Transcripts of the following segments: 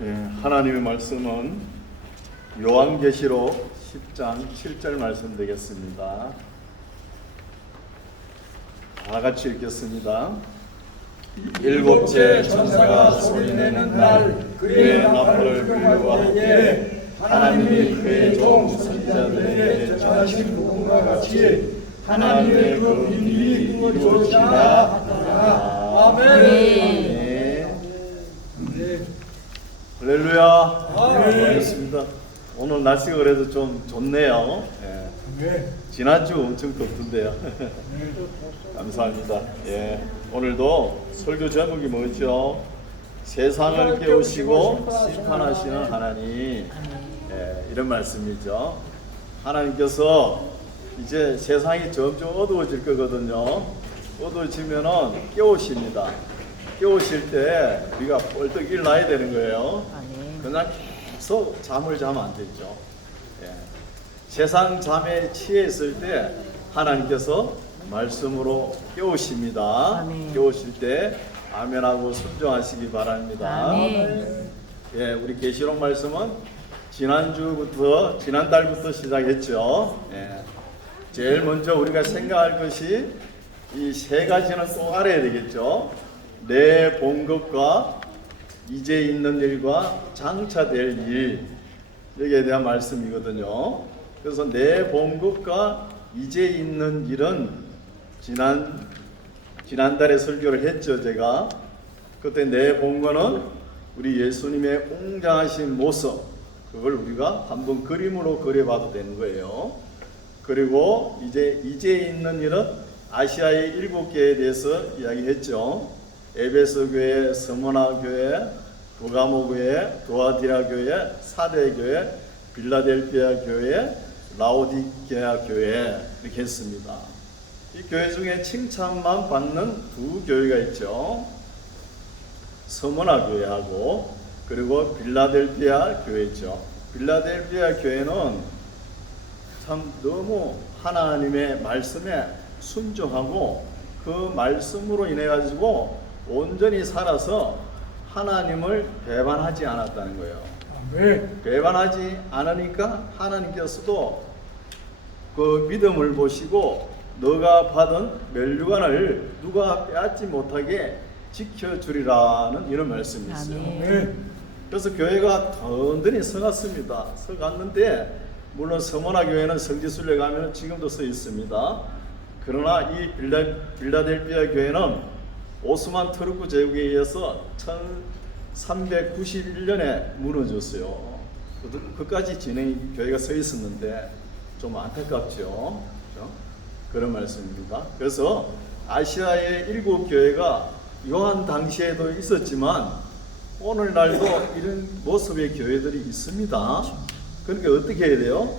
하나님의 말씀은 요한계시록 10장 7절 말씀 되겠습니다. 다 같이 읽겠습니다. 일곱째 천사가 소리내는 날 그의 나팔을 불려와 함께 하나님이 그의 종 선지자들에게 전하신 복음과 같이 하나님의 그 비밀이 이루어지리라 하더라. 아멘. 할렐루야. 반갑습니다. 오늘 날씨가 그래도 좀 좋네요. 지난주 엄청 덥던데요. 감사합니다. 오늘도 설교 제목이 뭐죠? 세상을 깨우시고 심판하시는 하나님. 이런 말씀이죠. 하나님께서 이제 세상이 점점 어두워질 거거든요. 어두워지면은 깨우십니다. 깨우실 때 우리가 벌떡 일어나야 되는 거예요. 그냥 계속 잠을 자면 안 되죠. 세상 잠에 취해 있을 때 하나님께서 말씀으로 깨우십니다. 깨우실 때 아멘하고 순종하시기 바랍니다. 우리 계시록 말씀은 지난달부터 시작했죠. 제일 먼저 우리가 생각할 것이 이 세 가지는 꼭 알아야 되겠죠. 내 본 것과 이제 있는 일과 장차 될 일, 여기에 대한 말씀이거든요. 그래서 내 본 것과 이제 있는 일은 지난달에 설교를 했죠. 제가 그때 내 본 거는 우리 예수님의 웅장하신 모습, 그걸 우리가 한번 그림으로 그려봐도 되는 거예요. 그리고 이제 있는 일은 아시아의 7개에 대해서 이야기했죠. 에베소 교회, 스무나 교회, 부가모 교회, 도아디아 교회, 사대 교회, 빌라델피아 교회, 라오디게아 교회 이렇게 했습니다. 이 교회 중에 칭찬만 받는 두 교회가 있죠. 스무나 교회하고 그리고 빌라델피아 교회죠. 빌라델피아 교회는 참 너무 하나님의 말씀에 순종하고 그 말씀으로 인해 가지고 온전히 살아서 하나님을 배반하지 않았다는 거예요. 배반하지 않으니까 하나님께서도 그 믿음을 보시고 너가 받은 멸류관을 누가 빼앗지 못하게 지켜주리라는 이런 말씀이 있어요. 그래서 교회가 든든히 서갔습니다. 서갔는데 물론 서머나 교회는 성지순례 가면 지금도 서 있습니다. 그러나 이 빌라델피아 교회는 오스만 터르크 제국에 의해서 1391년에 무너졌어요. 그까지 교회가 서 있었는데 좀 안타깝죠. 그렇죠? 그런 말씀입니다. 그래서 아시아의 7교회가 요한 당시에도 있었지만 오늘날도 이런 모습의 교회들이 있습니다. 그러니까 어떻게 해야 돼요?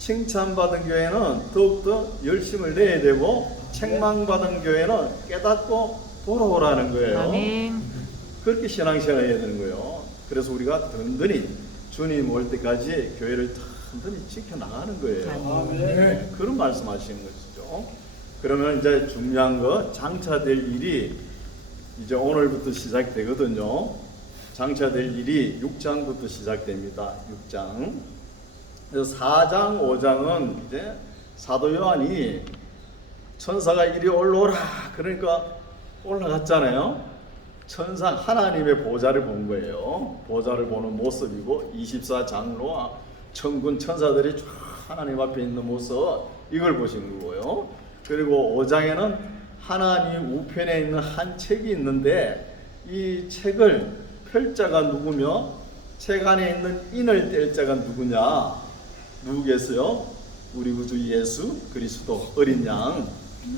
칭찬받은 교회는 더욱더 열심을 내야 되고 책망받은 교회는 깨닫고 돌아오라는 거예요. 아멘. 그렇게 신앙생활 해야 되는 거예요. 그래서 우리가 든든히 주님 올 때까지 교회를 든든히 지켜나가는 거예요. 아멘. 그런 말씀하시는 것이죠. 그러면 이제 중요한 거 장차될 일이 이제 오늘부터 시작되거든요. 장차될 일이 6장부터 시작됩니다. 6장. 그래서 4장, 5장은 이제 사도 요한이 천사가 이리 올라오라 그러니까 올라갔잖아요. 천사 하나님의 보좌를 본 거예요. 보좌를 보는 모습이고 24장로와 천군 천사들이 쫙 하나님 앞에 있는 모습 이걸 보신 거고요. 그리고 5장에는 하나님 우편에 있는 한 책이 있는데 이 책을 펼 자가 누구며 책 안에 있는 인을 뗄 자가 누구냐? 누구겠어요? 우리 구주 예수 그리스도 어린 양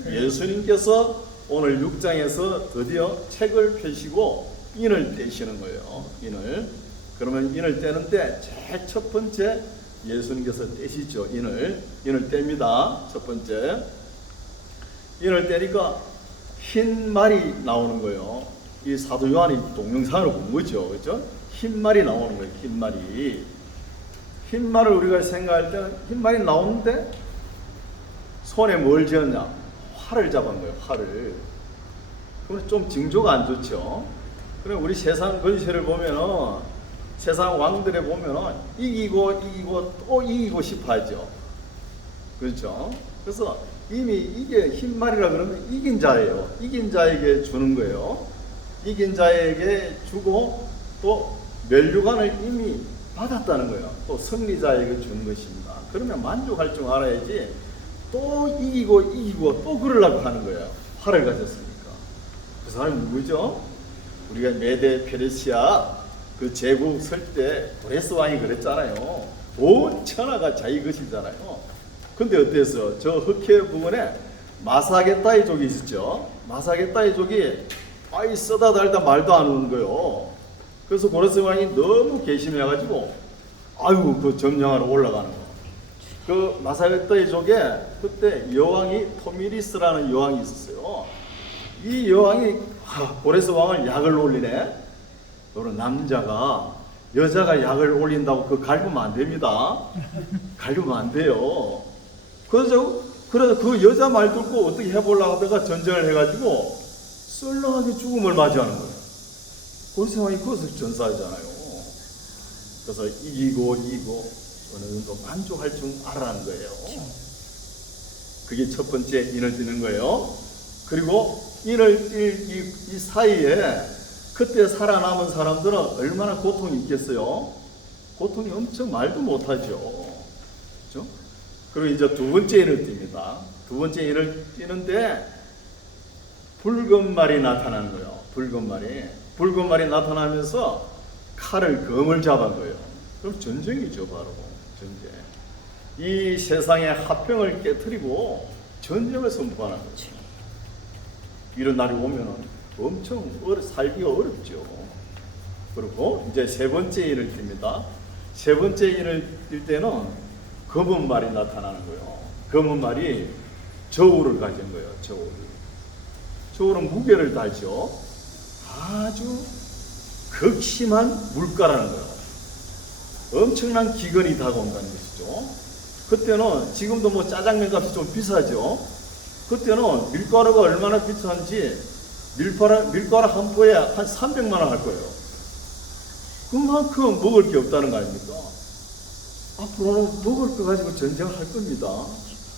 예수님께서 오늘 6장에서 드디어 책을 펴시고 인을 떼시는 거예요. 인을. 그러면 인을 떼는데 제일 첫 번째 예수님께서 떼시죠. 인을 뗍니다. 첫 번째. 인을 떼니까 흰 말이 나오는 거예요. 이 사도 요한이 동영상을 본 거죠. 그렇죠? 흰 말이 나오는 거예요. 흰 말이. 흰 말을 우리가 생각할 때는 흰 말이 나오는데 손에 뭘 쥐었냐? 활을 잡은 거예요. 활을. 그럼 좀 징조가 안 좋죠. 그럼 우리 세상 권세를 보면은 세상 왕들에 보면은 이기고 또 이기고 싶어 하죠. 그렇죠? 그래서 이미 이게 흰말이라 그러면 이긴 자예요. 이긴 자에게 주는 거예요. 이긴 자에게 주고 또 면류관을 이미 받았다는 거예요. 또 승리자에게 주는 것입니다. 그러면 만족할 줄 알아야지 또 이기고 또 그러려고 하는 거예요. 화를 가졌으니까. 그 사람이 누구죠? 우리가 메데 페르시아 그 제국 설 때 도레스 왕이 그랬잖아요. 온 천하가 자기 것이잖아요. 근데 어땠어? 저 흑해 부근에 마사게타이 족이 있었죠. 마사게타이 족이 아이 쓰다 달다 말도 안 하는 거예요. 그래서 고레스 왕이 너무 괘씸해가지고 아유 그 점령하러 올라가는 거. 그 마사게타이 족에 그때 여왕이 토미리스라는 여왕이 있었어요. 이 여왕이 고레스 왕을 약을 올리네. 너는 남자가 여자가 약을 올린다고 그 갈구면 안 됩니다. 갈구면 안 돼요. 그래서 그 여자 말 듣고 어떻게 해보려고 하다가 전쟁을 해가지고 썰렁하게 죽음을 맞이하는 거예요. 고레스 왕이 그것을 전사하잖아요. 그래서 이기고 어느 정도 만족할 줄 알아라는 거예요. 그게 첫 번째 인을 띠는 거예요. 그리고 인을 띨 이 사이에 그때 살아남은 사람들은 얼마나 고통이 있겠어요? 고통이 엄청 말도 못하죠. 그렇죠? 그리고 이제 두 번째 인을 띨니다. 두 번째 인을 띠는데 붉은 말이 나타나는 거예요. 붉은 말이 나타나면서 검을 잡은 거예요. 그럼 전쟁이죠, 바로 전쟁. 이 세상의 화평을 깨트리고 전쟁을 선포하는 거죠. 이런 날이 오면은 엄청 살기가 어렵죠. 그리고 이제 세 번째 인을 띨니다. 세 번째 인을 띨 때는 검은 말이 나타나는 거예요. 검은 말이 저울을 가진 거예요. 저울은 무게를 달죠. 아주 극심한 물가라는 거예요. 엄청난 기근이 다가온다는 것이죠. 그때는 지금도 뭐 짜장면 값이 좀 비싸죠. 그때는 밀가루가 얼마나 비싼지 밀가루 한 포에 한 300만 원 할 거예요. 그만큼 먹을 게 없다는 거 아닙니까? 앞으로는 먹을 거 가지고 전쟁을 할 겁니다.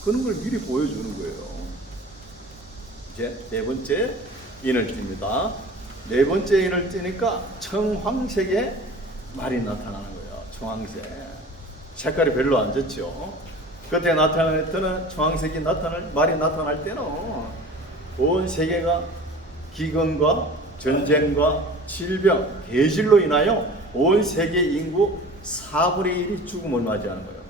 그런 걸 미리 보여주는 거예요. 이제 네 번째 인을 띨니다. 네 번째 인을 띠니까 청황색의 말이 나타나는 거예요. 청황색. 색깔이 별로 안 좋죠. 그때 나타날 때는 청황색이 말이 나타날 때는 온 세계가 기근과 전쟁과 질병, 계질로 인하여 온 세계 인구 4분의 1이 죽음을 맞이하는 거예요.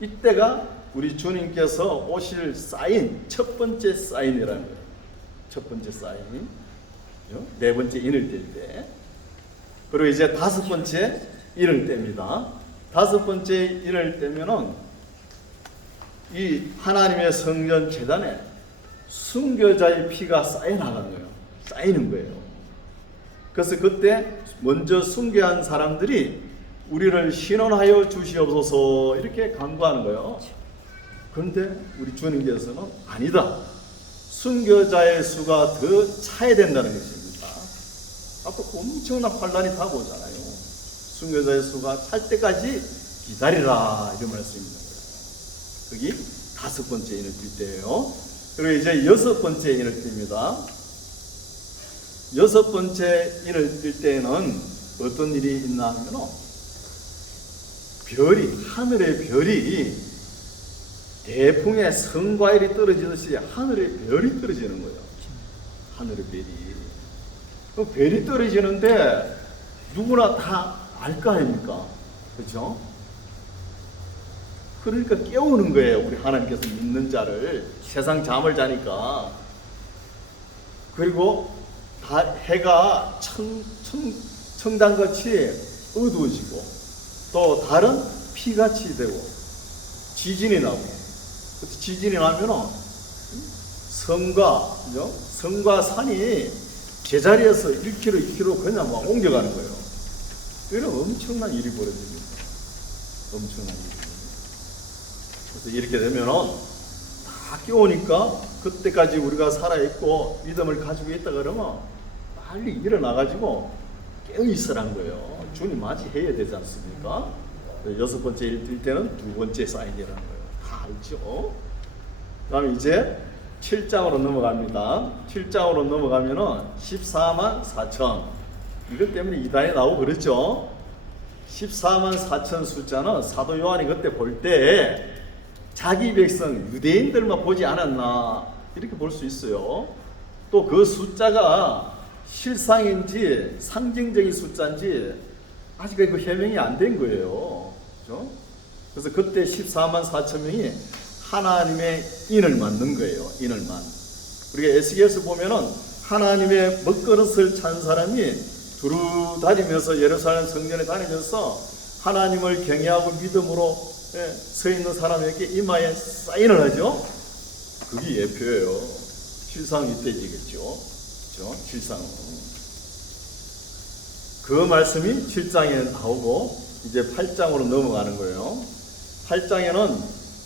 이때가 우리 주님께서 오실 사인, 첫 번째 사인이라는 거예요. 첫 번째 사인. 네 번째 인을 뗄 때. 그리고 이제 다섯 번째 인을 뗍니다. 다섯 번째 인을 떼면은 이 하나님의 성전 제단에 순교자의 피가 쌓이는 거예요. 그래서 그때 먼저 순교한 사람들이 우리를 신원하여 주시옵소서 이렇게 간구하는 거예요. 그런데 우리 주님께서는 아니다. 순교자의 수가 더 차야 된다는 것입니다. 앞으로 엄청난 환란이 다가오잖아요. 순교자의 수가 찰 때까지 기다리라 이런 말씀입니다. 그게 다섯 번째 인을 띨 때예요. 그리고 이제 여섯 번째 인을 띨니다. 여섯 번째 인을 띨 때에는 어떤 일이 있나 하면은 하늘의 별이 대풍에 성과일이 떨어지듯이 하늘의 별이 떨어지는 거예요. 하늘의 별이. 그 별이 떨어지는데 누구나 다 알 거 아닙니까? 그렇죠? 그러니까 깨우는 거예요. 우리 하나님께서 믿는 자를. 세상 잠을 자니까. 그리고 해가 청단같이 어두워지고 또 달은 피같이 되고 지진이 나고 지진이 나면은 성과 산이 제자리에서 1km, 2km 그냥 막 옮겨가는 거예요. 이런 엄청난 일이 벌어집니다. 엄청난 일이. 그래서 이렇게 되면은 다 깨우니까 그때까지 우리가 살아있고 믿음을 가지고 있다 그러면 빨리 일어나가지고 깨어있으란 거예요. 주님 맞이해야 되지 않습니까? 여섯 번째 일 뛸 때는 두 번째 사인이라는 거예요. 다 알죠? 그 다음에 이제 7장으로 넘어갑니다. 7장으로 넘어가면은 14만 4천. 이것 때문에 이단에 나오고 그랬죠? 14만 4천 숫자는 사도 요한이 그때 볼 때 자기 백성 유대인들만 보지 않았나 이렇게 볼 수 있어요. 또 그 숫자가 실상인지 상징적인 숫자인지 아직 그 해명이 안 된 거예요. 그렇죠? 그래서 그때 14만 4천 명이 하나님의 인을 만든 거예요. 인을만. 우리가 에스겔에서 보면은 하나님의 먹그릇을 찬 사람이 두루 다니면서 예루살렘 성전에 다니면서 하나님을 경외하고 믿음으로 서 있는 사람에게 이마에 사인을 하죠. 그게 예표예요. 실상 이때지겠죠. 그렇죠? 실상. 그 말씀이 7장에 나오고 이제 8장으로 넘어가는 거예요. 8장에는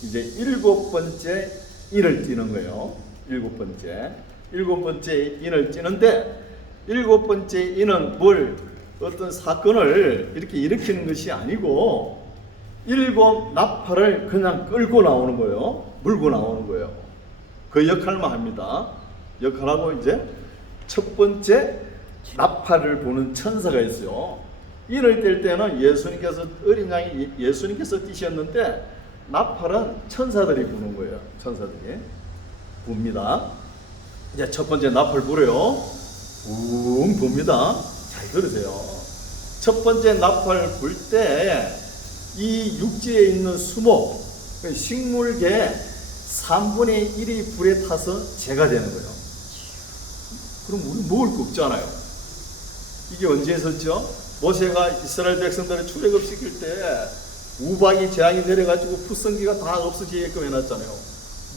이제 7번째 인을 띠는 거예요. 7번째 인을 띠는데 7번째 인은 어떤 사건을 이렇게 일으키는 것이 아니고 7 나팔을 그냥 끌고 나오는 거예요. 물고 나오는 거예요. 그 역할만 합니다. 역할하고 이제 첫 번째 나팔을 부는 천사가 있어요. 인을 뗄 때는 예수님께서 어린 양이 예수님께서 띠셨는데 나팔은 천사들이 부는 거예요. 천사들이 붑니다. 이제 첫 번째 나팔 불어요. 붕 붑니다. 잘 들으세요. 첫 번째 나팔 불 때 이 육지에 있는 수목, 식물계 3분의 1이 불에 타서 재가 되는 거예요. 그럼 우리 먹을 거 없잖아요. 이게 언제 있었죠? 모세가 이스라엘 백성들을 출애굽시킬 때 우박이 재앙이 내려가지고 풋성기가 다 없어지게끔 해놨잖아요.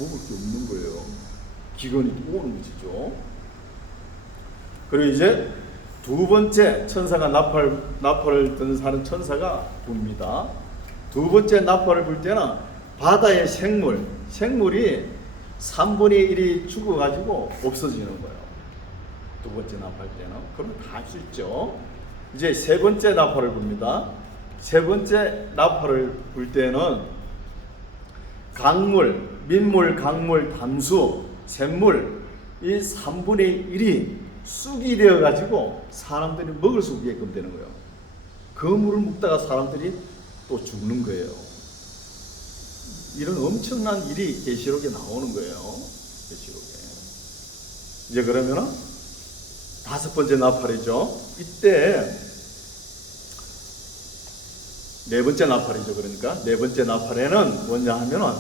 먹을 게 없는 거예요. 기근이 오는 것이죠. 그리고 이제 두 번째 천사가 나팔을 드는 천사가 붑니다. 두 번째 나팔을 불 때는 바다의 생물이 3분의 1이 죽어가지고 없어지는 거예요. 두 번째 나팔 때는. 그러면 다 할 수 있죠. 이제 세 번째 나팔을 붑니다. 세 번째 나팔을 불 때는 강물, 민물, 강물, 담수, 샘물 이 3분의 1이 쑥이 되어가지고 사람들이 먹을 수 있게끔 되는 거예요. 그 물을 먹다가 사람들이 또 죽는 거예요. 이런 엄청난 일이 계시록에 나오는 거예요. 계시록에. 이제 그러면은 다섯 번째 나팔이죠. 이때 네 번째 나팔이죠. 그러니까 네 번째 나팔에는 뭐냐 하면은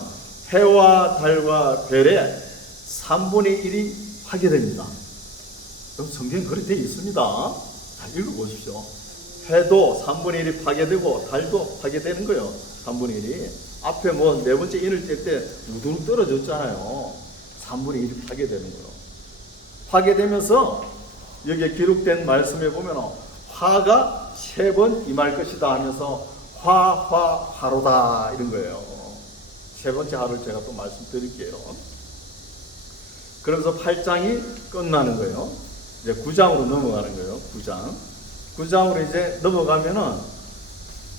해와 달과 별의 3분의 1이 파괴됩니다. 그럼 성경에 그렇게 되어 있습니다. 잘 읽어보십시오. 해도 3분의 1이 파괴되고 달도 파괴되는 거예요. 3분의 1이. 앞에 뭐 네 번째 인을 뗄 때 우두룩 떨어졌잖아요. 3분의 1이 파괴되는 거예요. 파괴되면서 여기에 기록된 말씀에 보면 화가 3번 임할 것이다 하면서 화로다 이런 거예요. 세 번째 화를 제가 또 말씀드릴게요. 그러면서 8장이 끝나는 거예요. 이제 9장으로 넘어가는 거예요. 9장으로 이제 넘어가면은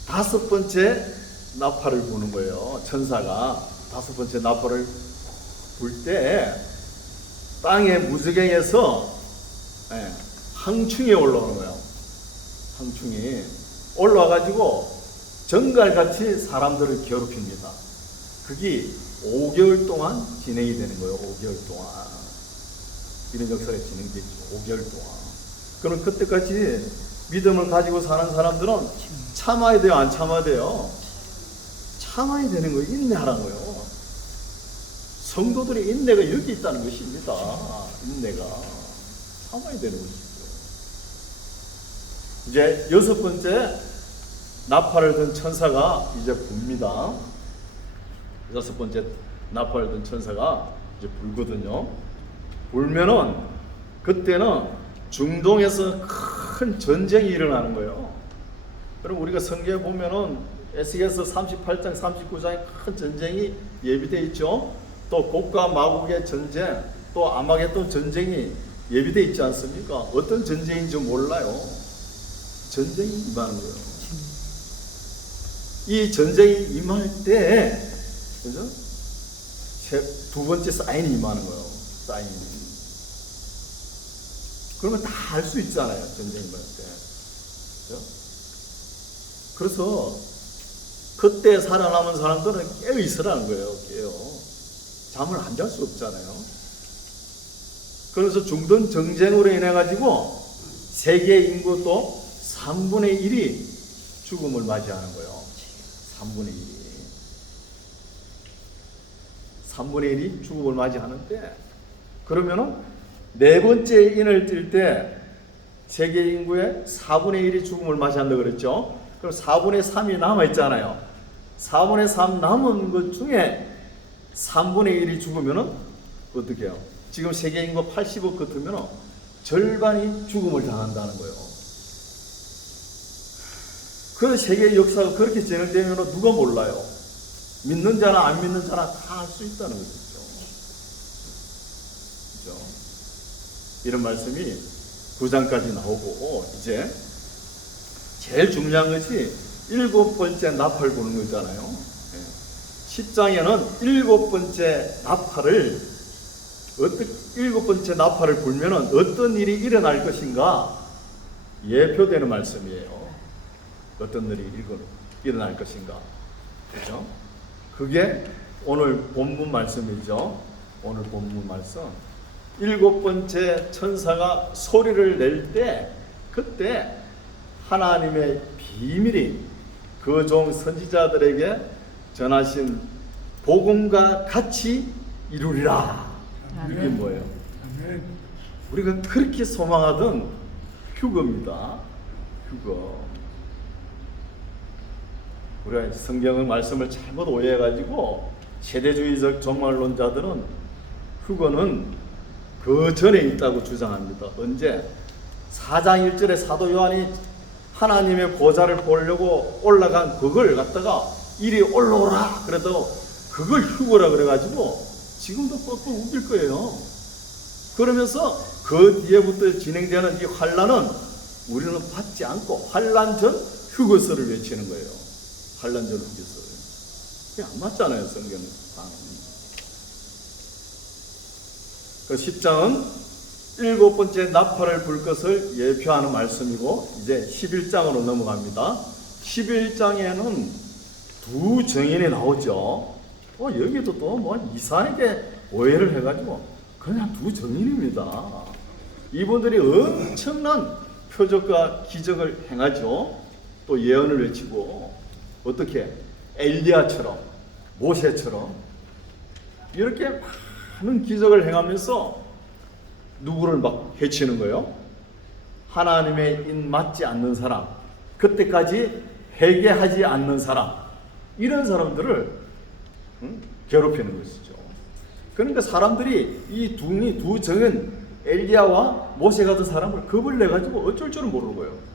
다섯 번째 나팔을 부는 거예요. 천사가 다섯 번째 나팔을 불 때 땅의 무저갱에서 항충이 올라오는 거예요. 항충이 올라와가지고 정갈같이 사람들을 괴롭힙니다. 그게 5개월 동안 진행이 되는 거예요. 5개월 동안. 이런 역사가 진행되죠. 5개월 동안. 그럼 그때까지 믿음을 가지고 사는 사람들은 참아야 돼요? 안 참아야 돼요? 참아야 되는 거예요. 인내하라는 거예요. 성도들의 인내가 여기 있다는 것입니다. 인내가. 참아야 되는 것이죠. 이제 여섯 번째 나팔을 든 천사가 이제 붑니다. 여섯 번째 나팔을 든 천사가 이제 불거든요. 불면은 그때는 중동에서 큰 전쟁이 일어나는 거예요. 그럼 우리가 성경에 보면은 에스겔서 38장, 39장에 큰 전쟁이 예비되어 있죠. 또 곡과 마곡의 전쟁, 또 아마겟돈 전쟁이 예비되어 있지 않습니까? 어떤 전쟁인지 몰라요. 전쟁이 임하는 거예요. 이 전쟁이 임할 때, 그죠? 두 번째 사인이 임하는 거예요. 사인이. 그러면 다 알 수 있잖아요. 전쟁이 임할 때. 그죠? 그래서 그때 살아남은 사람들은 깨어 있으라는 거예요. 깨어. 잠을 안 잘 수 없잖아요. 그래서 중동 전쟁으로 인해 가지고 세계 인구도 3분의 1이 죽음을 맞이하는 거예요. 3분의 1이. 3분의 1이 죽음을 맞이하는데, 그러면은 네 번째 인을 뜰 때 세계 인구의 4분의 1이 죽음을 맞이한다 그랬죠. 그럼 4분의 3이 남아있잖아요. 4분의 3 남은 것 중에 3분의 1이 죽으면은 어떻게 해요? 지금 세계 인구 80억 같으면은 절반이 죽음을 당한다는 거예요. 그 세계 역사가 그렇게 진행되면 누가 몰라요? 믿는 자나 안 믿는 자나 다 알 수 있다는 거죠. 그죠? 이런 말씀이 9장까지 나오고, 이제 제일 중요한 것이 7번째 나팔 부는 거잖아요. 10장에는 7번째 나팔을, 7번째 나팔을 불면은 어떤 일이 일어날 것인가 예표되는 말씀이에요. 어떤 일이 일어날 것인가. 그죠? 그게 오늘 본문 말씀이죠. 오늘 본문 말씀. 7번째 천사가 소리를 낼 때, 그때 하나님의 비밀이 그 종 선지자들에게 전하신 복음과 같이 이루리라. 이게 뭐예요? 우리가 그렇게 소망하던 휴거입니다. 휴거. 우리가 성경의 말씀을 잘못 오해해가지고 세대주의적 종말론자들은 휴거는 그 전에 있다고 주장합니다. 언제? 4장 1절에 사도 요한이 하나님의 보좌를 보려고 올라간 그걸 갖다가 이리 올라오라 그래도 그걸 휴거라 그래가지고 지금도 뻑뻑 웃길 거예요. 그러면서 그 뒤에부터 진행되는 이 환란은 우리는 받지 않고 환란 전 휴거설을 외치는 거예요. 환란 전 휴거설. 그게 안 맞잖아요, 성경상. 그 10장은 7번째 나팔을 불 것을 예표하는 말씀이고, 이제 11장으로 넘어갑니다. 11장에는 두 증인이 나오죠. 여기도 또 뭐 이상하게 오해를 해가지고 그냥 두 증인입니다. 이분들이 엄청난 표적과 기적을 행하죠. 또 예언을 외치고, 어떻게? 엘리야처럼, 모세처럼 이렇게 많은 기적을 행하면서 누구를 막 해치는 거예요? 하나님의 인 맞지 않는 사람, 그때까지 회개하지 않는 사람, 이런 사람들을 괴롭히는 것이죠. 그러니까 사람들이 이 두 정은 엘리야와 모세 같은 사람을 겁을 내가지고 어쩔 줄은 모르는 거예요.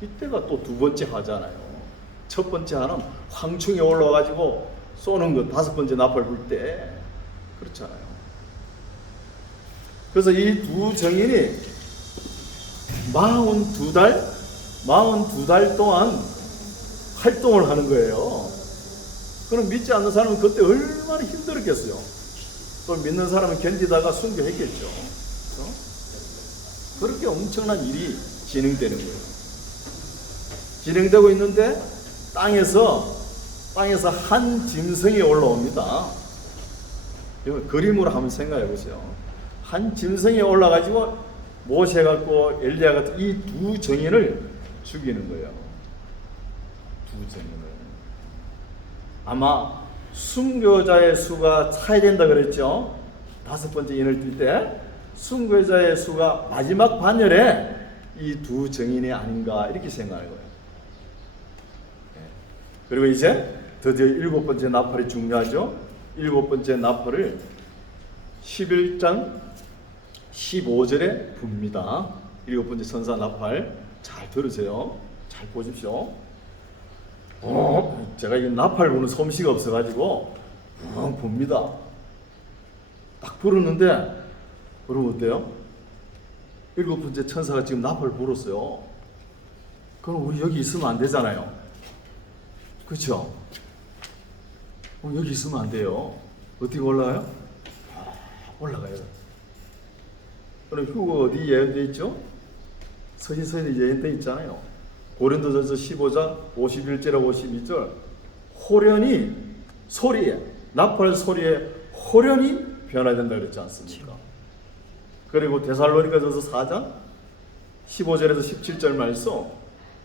이때가 또 두 번째 하잖아요. 첫 번째 하는 황충에 올라가지고 쏘는 것, 다섯 번째 나팔 불 때 그렇잖아요. 그래서 이 두 정인이 42달 동안 활동을 하는 거예요. 그럼 믿지 않는 사람은 그때 얼마나 힘들었겠어요. 또 믿는 사람은 견디다가 순교했겠죠. 그렇죠? 그렇게 엄청난 일이 진행되는 거예요. 진행되고 있는데 땅에서 한 짐승이 올라옵니다. 이거 그림으로 한번 생각해 보세요. 한 짐승이 올라가지고 모세 같고 엘리야 같은 이 두 정인을 죽이는 거예요. 두 정인을. 아마 순교자의 수가 차야 된다 그랬죠. 다섯 번째 인을 뜰 때 순교자의 수가 마지막 반열에 이 두 정인이 아닌가 이렇게 생각할 거예요. 그리고 이제 드디어 7번째 나팔이 중요하죠. 7번째 나팔을 11장 15절에 붑니다. 7번째 천사 나팔 잘 들으세요. 잘 보십시오. 제가 이 나팔 부는 솜씨가 없어가지고 붑니다. 딱 부르는데 그러면 어때요? 일곱 번째 천사가 지금 나팔을 불었어요. 그럼 우리 여기 있으면 안 되잖아요. 그렇죠? 여기 있으면 안 돼요. 어떻게 올라가요? 올라가요. 그럼 휴거 어디 예언되어 있죠? 서신서에 예언되어 있잖아요. 고린도전서 15장 51절하고 52절 호련히 소리에 나팔 소리에 호련히 변화된다 그랬지 않습니까? 그리고 데살로니가전서 4장 15절에서 17절 말씀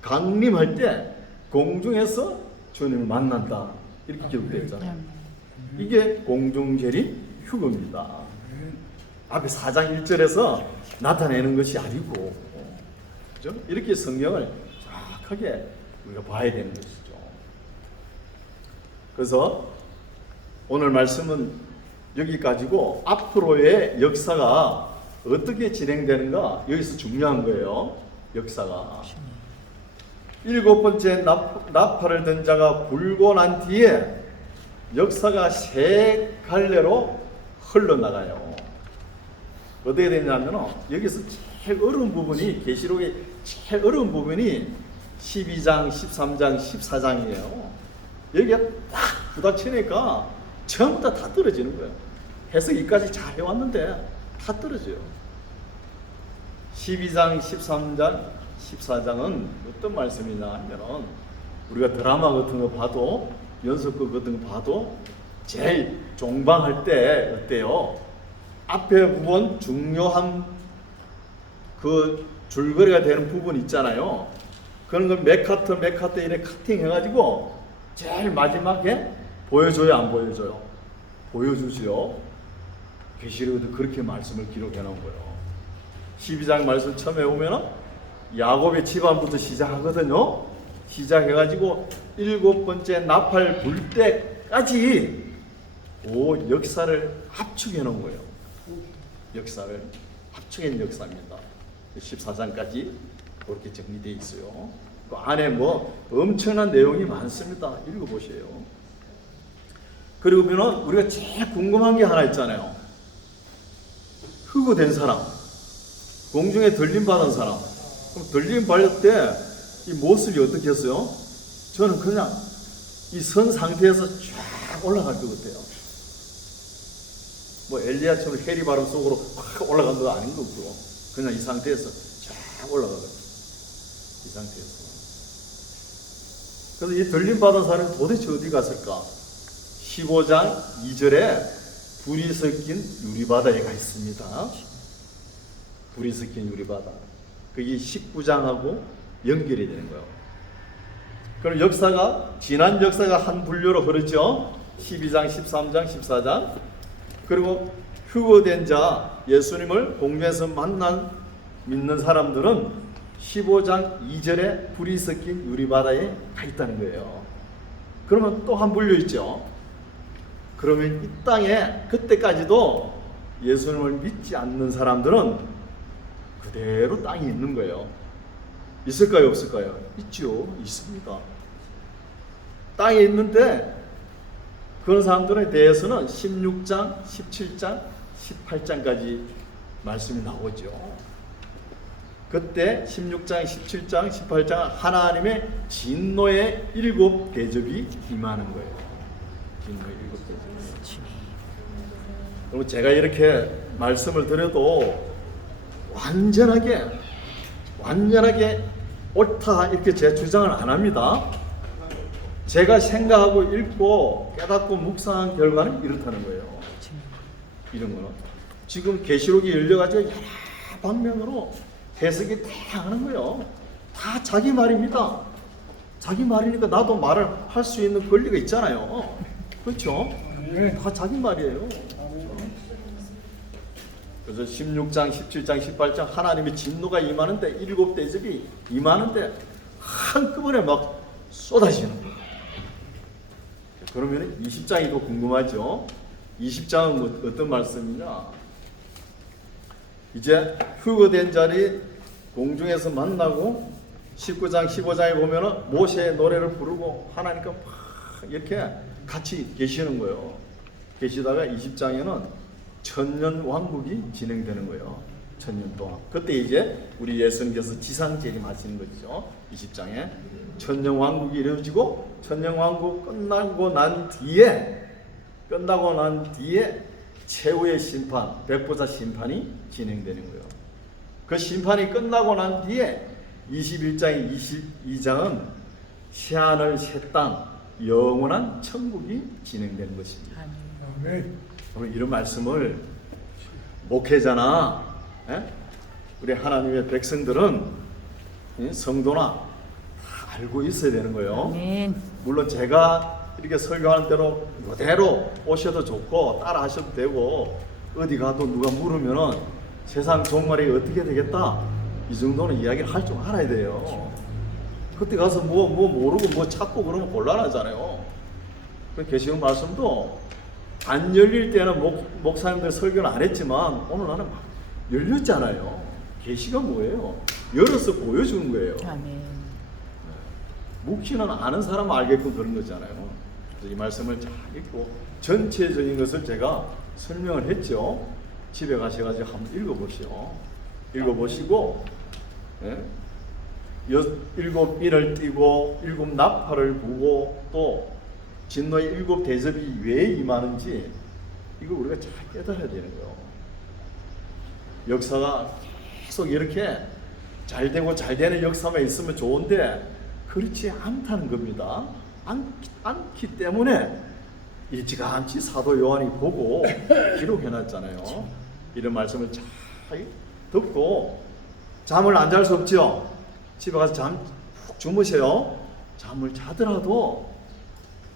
강림할 때 공중에서 주님을 만난다 이렇게 기록되어 있잖아요. 이게 공중재림 휴거입니다. 앞에 4장 1절에서 나타내는 것이 아니고, 그죠? 이렇게 성경을 정확하게 우리가 봐야 되는 것이죠. 그래서 오늘 말씀은 여기까지고 앞으로의 역사가 어떻게 진행되는가 여기서 중요한 거예요. 역사가 일곱 번째 나팔을 든 자가 불고 난 뒤에 역사가 세 갈래로 흘러나가요. 어떻게 되냐면 여기서 제일 어려운 부분이 계시록의 제일 어려운 부분이 12장, 13장, 14장이에요. 여기가 딱 부닥치니까 전부 다 떨어지는 거예요. 해석이까지 잘 해왔는데 다 떨어져요. 12장, 13장, 14장은 어떤 말씀이냐 하면은 우리가 드라마 같은 거 봐도 연속극 같은 거 봐도 제일 종방할 때 어때요? 앞에 부분 중요한 그 줄거리가 되는 부분 있잖아요. 그런 걸 몇 카트 이렇게 카팅 해가지고 제일 마지막에 보여줘요, 안 보여줘요? 보여주지요. 계시록에도 그렇게 말씀을 기록해 놓은 거예요. 12장 말씀 처음에 보면은 야곱의 집안부터 시작하거든요. 시작해가지고 일곱 번째 나팔 불 때까지 그 역사를 합축해 놓은 거예요. 역사를 합축한 역사입니다. 14장까지 그렇게 정리되어 있어요. 그 안에 뭐 엄청난 내용이 많습니다. 읽어보세요. 그리고 보면 우리가 제일 궁금한 게 하나 있잖아요. 흑우된 사람, 공중에 들림 받은 사람. 그럼 들림 받을 때 이 모습이 어떻게 했어요? 저는 그냥 이 선 상태에서 쫙 올라갈 것 같아요. 뭐 엘리야처럼 해리 바람 속으로 확 올라간 거 아닌 거고요. 그냥 이 상태에서 쫙 올라가거든요. 이 상태에서. 그래서 이 들림 받은 사람이 도대체 어디 갔을까? 15장 2절에 불이 섞인 유리바다에 가 있습니다. 불이 섞인 유리바다. 그게 19장하고 연결이 되는 거예요. 그럼 역사가 지난 역사가 한 분류로 흐르죠. 12장, 13장, 14장. 그리고 휴거된 자 예수님을 공중에서 만난 믿는 사람들은 15장 2절에 불이 섞인 유리바다에 가 있다는 거예요. 그러면 또 한 분류 있죠. 그러면 이 땅에 그때까지도 예수님을 믿지 않는 사람들은 그대로 땅에 있는 거예요. 있을까요? 없을까요? 있죠. 있습니다. 땅에 있는데 그런 사람들에 대해서는 16장, 17장, 18장까지 말씀이 나오죠. 그때 16장, 17장, 18장 하나님의 진노의 7 대접이 임하는 거예요. 진노의 7 대접. 그리고 제가 이렇게 말씀을 드려도 완전하게 옳다 이렇게 제 주장을 안 합니다. 제가 생각하고 읽고 깨닫고 묵상한 결과는 이렇다는 거예요. 이런 거는 지금 계시록이 열려가지고 여러 방면으로 해석이 다 하는 거예요. 다 자기 말입니다. 자기 말이니까 나도 말을 할 수 있는 권리가 있잖아요. 그렇죠? 다 자기 말이에요. 그래서 16장, 17장, 18장 하나님의 진노가 임하는데 7 대접이 임하는데 한꺼번에 막 쏟아지는 거예요. 그러면 20장이 더 궁금하죠? 20장은 어떤 말씀이냐? 이제 휴거된 자리 공중에서 만나고 19장, 15장에 보면은 모세의 노래를 부르고 하나님과 막 이렇게 같이 계시는 거예요. 계시다가 20장에는 천년 왕국이 진행되는 거예요. 천년 동안. 그때 이제 우리 예수님께서 지상 재림하시는 거죠. 20장에 천년왕국이 이루어지고 천년왕국 끝나고 난 뒤에 최후의 심판, 백보자 심판이 진행되는 거예요. 그 심판이 끝나고 난 뒤에 21장, 22장은 새하늘 새 땅, 영원한 천국이 진행되는 것입니다. 아멘. 오늘 이런 말씀을 목회자나 우리 하나님의 백성들은 성도나 다 알고 있어야 되는 거예요. 아멘. 물론 제가 이렇게 설교하는 대로 그대로 오셔도 좋고 따라 하셔도 되고 어디 가도 누가 물으면은 세상 종말이 어떻게 되겠다 이 정도는 이야기를 할 줄 알아야 돼요. 그때 가서 뭐 모르고 뭐 찾고 그러면 곤란하잖아요. 그 계시록 말씀도 안 열릴 때는 목사님들 설교는 안 했지만 오늘 나는 막 열렸잖아요. 계시가 뭐예요? 열어서 보여주는 거예요. 아멘. 묵히는 아는 사람 알게끔 그런 거잖아요. 그래서 이 말씀을 잘 읽고 전체적인 것을 제가 설명을 했죠. 집에 가셔가지고 한번 읽어보시고 일곱 빈을 띠고 일곱 나팔을 부고 또 진노의 일곱 대접이 왜 임하는지 이거 우리가 잘 깨달아야 되는 거예요. 역사가 계속 이렇게 잘 되고 잘 되는 역사만 있으면 좋은데 그렇지 않다는 겁니다. 않기 때문에 일찌감치 사도 요한이 보고 기록해놨잖아요. 이런 말씀을 잘 듣고 잠을 안 잘 수 없죠. 집에 가서 잠 푹 주무세요. 잠을 자더라도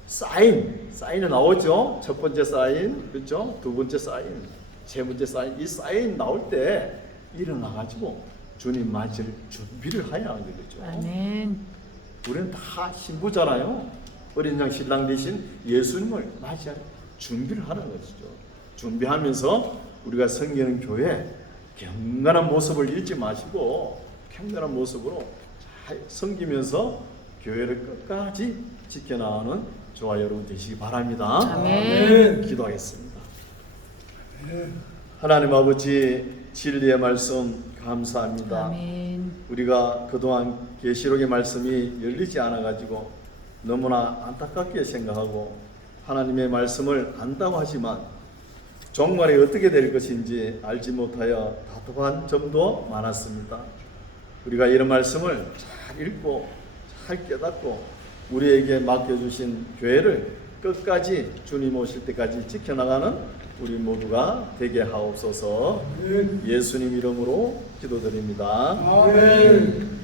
사인이 나오죠. 첫 번째 사인, 그렇죠? 두 번째 사인, 세 번째 사인. 이 사인 나올 때 일어나가지고 주님 맞을 준비를 해야 하는 거죠. 아멘. 우리는 다 신부잖아요. 어린 양 신랑 대신 예수님을 맞이할 준비를 하는 것이죠. 준비하면서 우리가 섬기는 교회 경건한 모습을 잃지 마시고 경건한 모습으로 잘 섬기면서 교회를 끝까지 지켜나가는 저와 여러분 되시기 바랍니다. 아멘. 기도하겠습니다. 하나님 아버지 진리의 말씀 감사합니다. 아멘. 우리가 그동안 계시록의 말씀이 열리지 않아 가지고 너무나 안타깝게 생각하고 하나님의 말씀을 안다고 하지만 종말이 어떻게 될 것인지 알지 못하여 답답한 점도 많았습니다. 우리가 이런 말씀을 잘 읽고 잘 깨닫고 우리에게 맡겨주신 교회를 끝까지 주님 오실 때까지 지켜나가는 우리 모두가 되게 하옵소서. 예수님 이름으로 기도드립니다. 아멘.